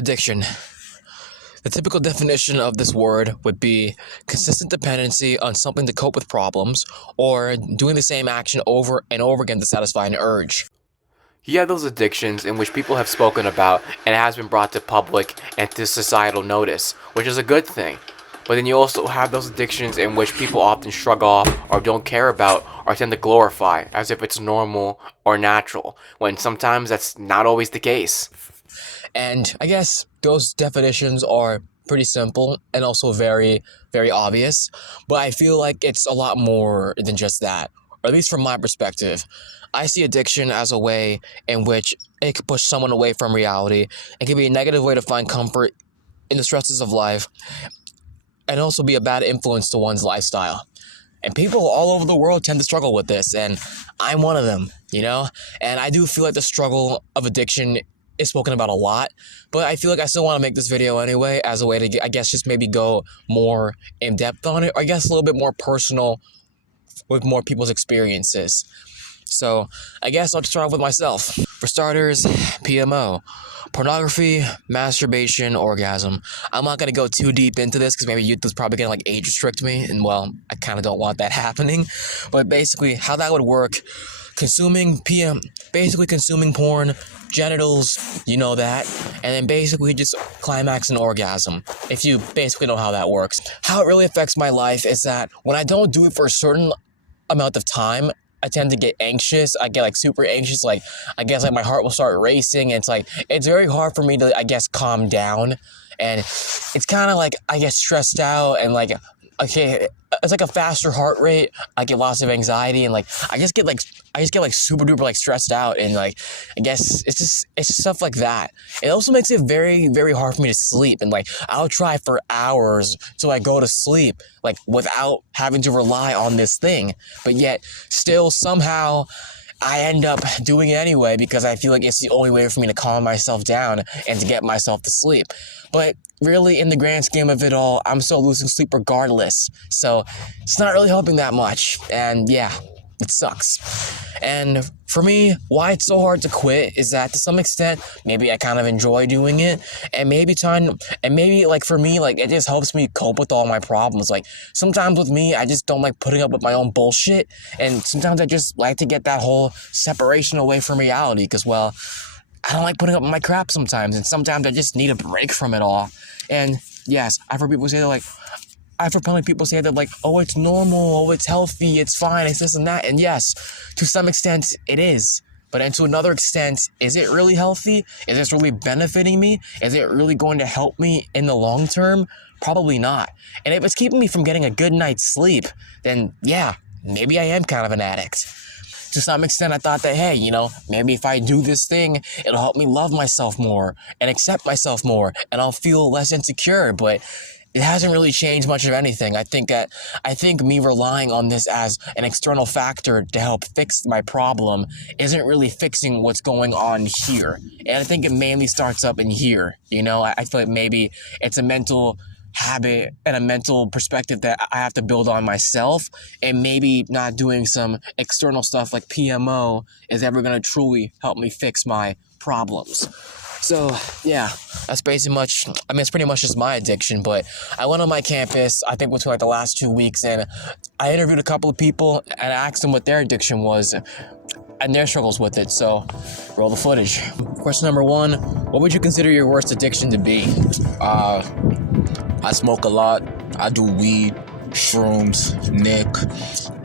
Addiction. The typical definition of this word would be consistent dependency on something to cope with problems, or doing the same action over and over again to satisfy an urge. You have those addictions in which people have spoken about and it has been brought to public and to societal notice, which is a good thing. But then you also have those addictions in which people often shrug off or don't care about or tend to glorify as if it's normal or natural, when sometimes that's not always the case. And I guess those definitions are pretty simple and also very, very obvious, but I feel like it's a lot more than just that, or at least from my perspective. I see addiction as a way in which it could push someone away from reality. It can be a negative way to find comfort in the stresses of life, and also be a bad influence to one's lifestyle. And people all over the world tend to struggle with this, and I'm one of them, And I do feel like the struggle of addiction is spoken about a lot, but I feel like I still want to make this video anyway as a way to, I guess, just maybe go more in depth on it, or I guess a little bit more personal with more people's experiences. So I guess I'll just start off with myself. For starters, PMO. Pornography, masturbation, orgasm. I'm not going to go too deep into this because maybe YouTube's probably going to age restrict me, and well, I kind of don't want that happening. But basically, how that would work, basically consuming porn, genitals, you know that, and then basically just climax an orgasm, if you basically know how that works. How it really affects my life is that when I don't do it for a certain amount of time, I tend to get anxious. I get super anxious. I guess my heart will start racing. And it's very hard for me to, calm down. And it's kind of I get stressed out and okay, it's a faster heart rate. I get lots of anxiety and I just get super duper stressed out, and I guess it's just stuff like that. It also makes it very, very hard for me to sleep, and I'll try for hours till I go to sleep without having to rely on this thing, but yet still somehow I end up doing it anyway because I feel like it's the only way for me to calm myself down and to get myself to sleep. But really, in the grand scheme of it all, I'm still losing sleep regardless. So it's not really helping that much. And yeah, it sucks. And for me, why it's so hard to quit is that to some extent, maybe I kind of enjoy doing it, and maybe for me, it just helps me cope with all my problems. Sometimes with me, I just don't like putting up with my own bullshit, and sometimes I just like to get that whole separation away from reality, because, well, I don't like putting up with my crap sometimes, and sometimes I just need a break from it all. And yes, I've heard people say that, oh, it's normal, oh, it's healthy, it's fine, it's this and that. And yes, to some extent, it is. But then to another extent, is it really healthy? Is this really benefiting me? Is it really going to help me in the long term? Probably not. And if it's keeping me from getting a good night's sleep, then yeah, maybe I am kind of an addict. To some extent, I thought that, hey, maybe if I do this thing, it'll help me love myself more and accept myself more, and I'll feel less insecure. But it hasn't really changed much of anything. I think me relying on this as an external factor to help fix my problem isn't really fixing what's going on here. And I think it mainly starts up in here. I feel like maybe it's a mental habit and a mental perspective that I have to build on myself, and maybe not doing some external stuff like PMO is ever going to truly help me fix my problems. So, yeah, that's pretty much just my addiction. But I went on my campus, I think between the last 2 weeks, and I interviewed a couple of people and I asked them what their addiction was and their struggles with it. So, roll the footage. Question number 1, what would you consider your worst addiction to be? I smoke a lot. I do weed, shrooms, nick,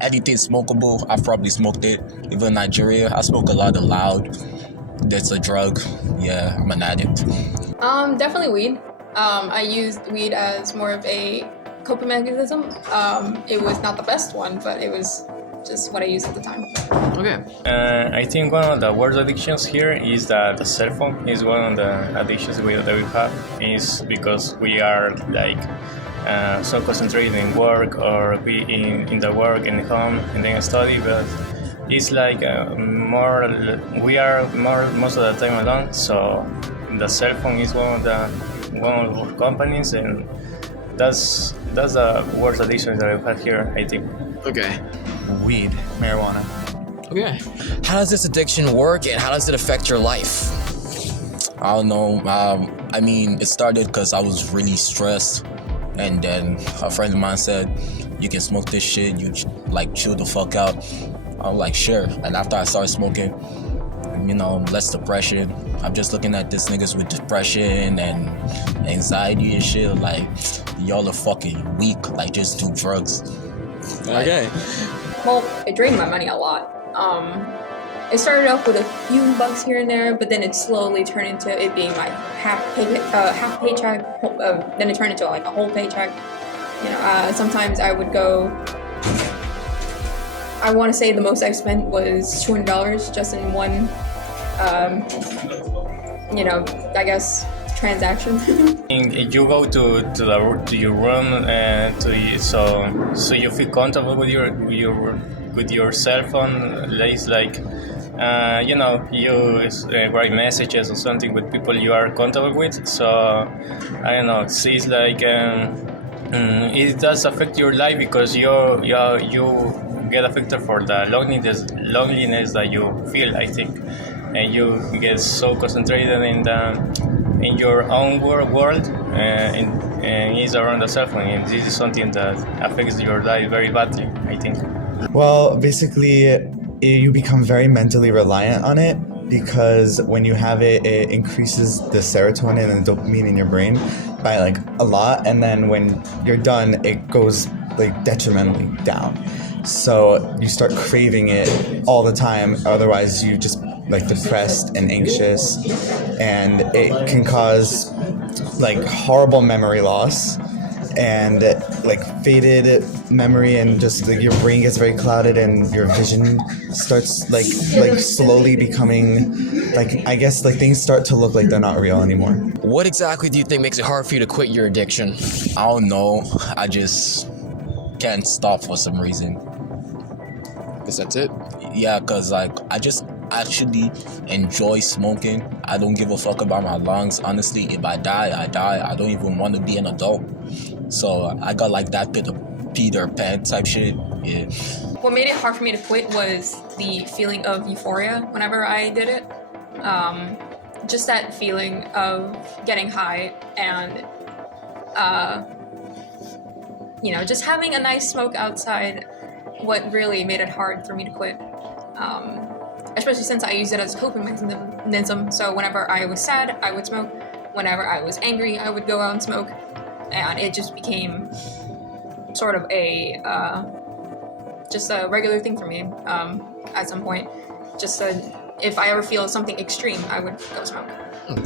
anything smokable. I've probably smoked it. Even in Nigeria, I smoke a lot of loud. That's a drug. Yeah, I'm an addict. Definitely weed. I used weed as more of a coping mechanism. It was not the best one, but it was just what I used at the time. Okay. I think one of the worst addictions here is that the cell phone is one of the addictions that we have. Is because we are so concentrated in work, or we in the work and home and then study, but it's we are most of the time alone. So the cell phone is one of our companies, and that's the worst addiction that I've had here, I think. Okay. Weed, marijuana. Okay. How does this addiction work, and how does it affect your life? I don't know. I mean, it started because I was really stressed, and then a friend of mine said, "You can smoke this shit. You like chill the fuck out." I was like, "Sure." And after I started smoking, less depression. I'm just looking at these niggas with depression and anxiety and shit. Like, y'all are fucking weak. Like, just do drugs. Okay. Well, it drained my money a lot. It started off with a few bucks here and there, but then it slowly turned into it being like half paycheck. Then it turned into like a whole paycheck. Sometimes I would go. I want to say the most I've spent was $200 just in one. I guess transaction. You go to your room so you feel comfortable with your cell phone. It's like you write messages or something with people you are comfortable with. So I don't know. It's like it does affect your life because you get affected for the loneliness that you feel, I think, and you get so concentrated in your own world and it's around the cell phone, and this is something that affects your life very badly, I think. Well, basically, you become very mentally reliant on it because when you have it, it increases the serotonin and the dopamine in your brain by like a lot, and then when you're done, it goes like detrimentally down. So you start craving it all the time, otherwise you just like depressed and anxious, and it can cause like horrible memory loss and like faded memory, and just like your brain gets very clouded and your vision starts like slowly becoming like, I guess like things start to look like they're not real anymore. What exactly do you think makes it hard for you to quit your addiction? I don't know. I just can't stop for some reason. Guess that's it. Yeah, because like I just actually enjoy smoking. I don't give a fuck about my lungs. Honestly, if I die, I die. I don't even want to be an adult. So I got like that bit of Peter Pan type shit. Yeah. What made it hard for me to quit was the feeling of euphoria whenever I did it. Just that feeling of getting high and, just having a nice smoke outside. What really made it hard for me to quit. Especially since I used it as a coping mechanism. So whenever I was sad, I would smoke. Whenever I was angry, I would go out and smoke. And it just became sort of just a regular thing for me at some point. If I ever feel something extreme, I would go smoke.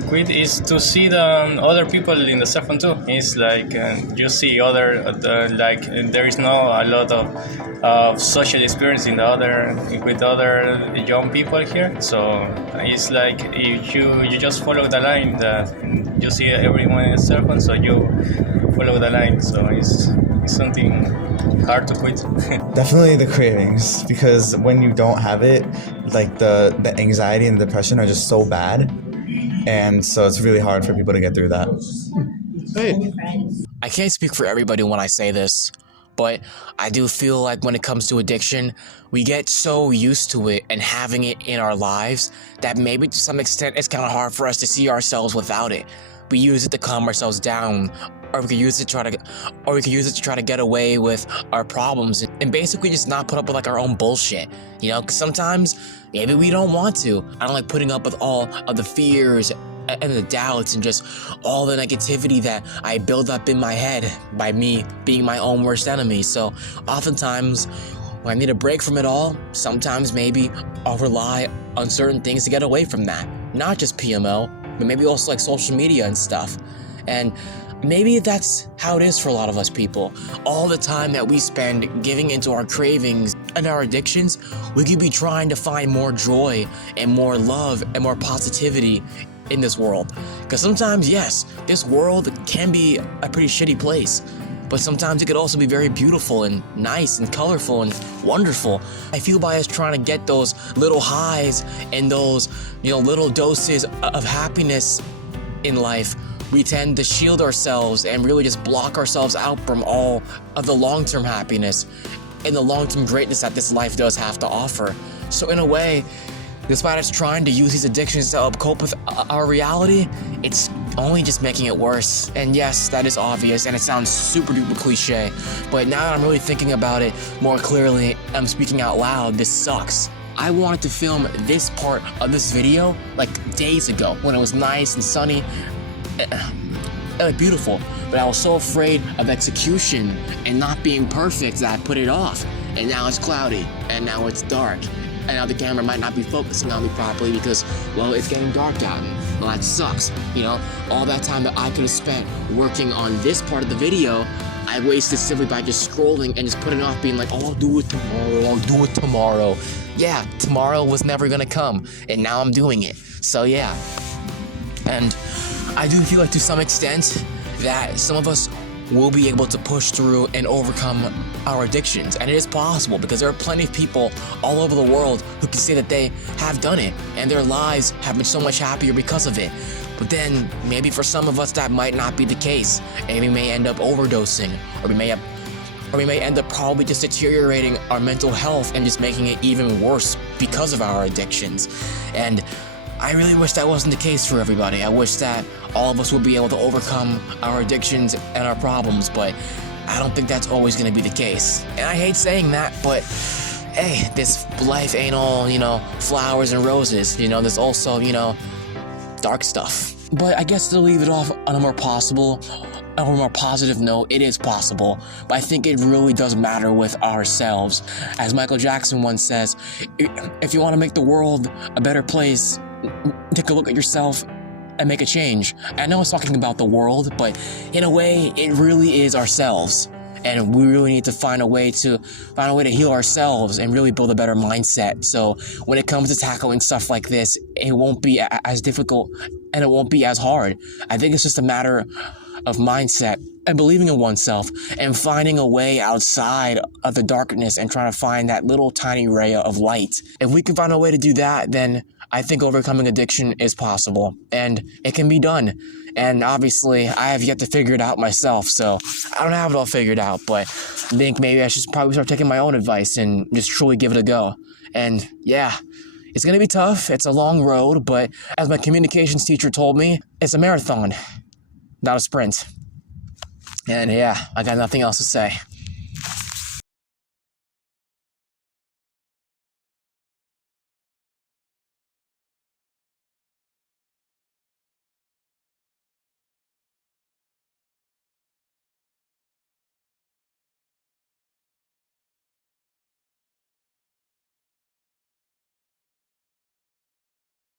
Quit is to see the other people in the cell phone too. It's like you see there is no a lot of social experience with other young people here. So it's like you just follow the line that you see everyone in the cell phone, so you follow the line. So it's something hard to quit. Definitely the cravings, because when you don't have it, like the anxiety and the depression are just so bad, and so it's really hard for people to get through that. I can't speak for everybody when I say this, but I do feel like when it comes to addiction, we get so used to it and having it in our lives that maybe to some extent it's kind of hard for us to see ourselves without it. We use it to calm ourselves down, or we could use it to try to get away with our problems and basically just not put up with like our own bullshit. Because sometimes maybe we don't want to. I don't like putting up with all of the fears and the doubts and just all the negativity that I build up in my head by me being my own worst enemy. So oftentimes when I need a break from it all, sometimes maybe I'll rely on certain things to get away from that. Not just PMO, but maybe also like social media and stuff. And maybe that's how it is for a lot of us people. All the time that we spend giving into our cravings and our addictions, we could be trying to find more joy and more love and more positivity in this world. Because sometimes, yes, this world can be a pretty shitty place, but sometimes it could also be very beautiful and nice and colorful and wonderful. I feel by us trying to get those little highs and those, little doses of happiness in life, we tend to shield ourselves and really just block ourselves out from all of the long-term happiness and the long-term greatness that this life does have to offer. So in a way, despite us trying to use these addictions to help cope with our reality, it's only just making it worse. And yes, that is obvious, and it sounds super duper cliche, but now that I'm really thinking about it more clearly, I'm speaking out loud, this sucks. I wanted to film this part of this video like days ago when it was nice and sunny, beautiful, but I was so afraid of execution and not being perfect that I put it off. And now it's cloudy, and now it's dark, and now the camera might not be focusing on me properly because, well, it's getting dark out. Well, that sucks. You know, all that time that I could have spent working on this part of the video, I wasted simply by just scrolling and just putting off being like, oh, I'll do it tomorrow, I'll do it tomorrow. Yeah, tomorrow was never gonna come, and now I'm doing it. So yeah. And I do feel like to some extent that some of us will be able to push through and overcome our addictions. And it is possible because there are plenty of people all over the world who can say that they have done it and their lives have been so much happier because of it. But then maybe for some of us that might not be the case, and we may end up overdosing, or we may end up probably just deteriorating our mental health and just making it even worse because of our addictions. And I really wish that wasn't the case for everybody. I wish that all of us would be able to overcome our addictions and our problems, but I don't think that's always going to be the case. And I hate saying that, but hey, this life ain't all, flowers and roses. There's also, dark stuff. But I guess to leave it off on a more positive note, it is possible. But I think it really does matter with ourselves. As Michael Jackson once says, if you want to make the world a better place, take a look at yourself and make a change. I know it's talking about the world, but in a way, it really is ourselves. And we really need to find a way to heal ourselves and really build a better mindset. So when it comes to tackling stuff like this, it won't be as difficult and it won't be as hard. I think it's just a matter of mindset and believing in oneself and finding a way outside of the darkness and trying to find that little tiny ray of light. If we can find a way to do that, then I think overcoming addiction is possible and it can be done. And obviously, I have yet to figure it out myself, so I don't have it all figured out, but I think maybe I should probably start taking my own advice and just truly give it a go. And yeah, it's going to be tough. It's a long road, but as my communications teacher told me, it's a marathon, not a sprint. And yeah, I got nothing else to say.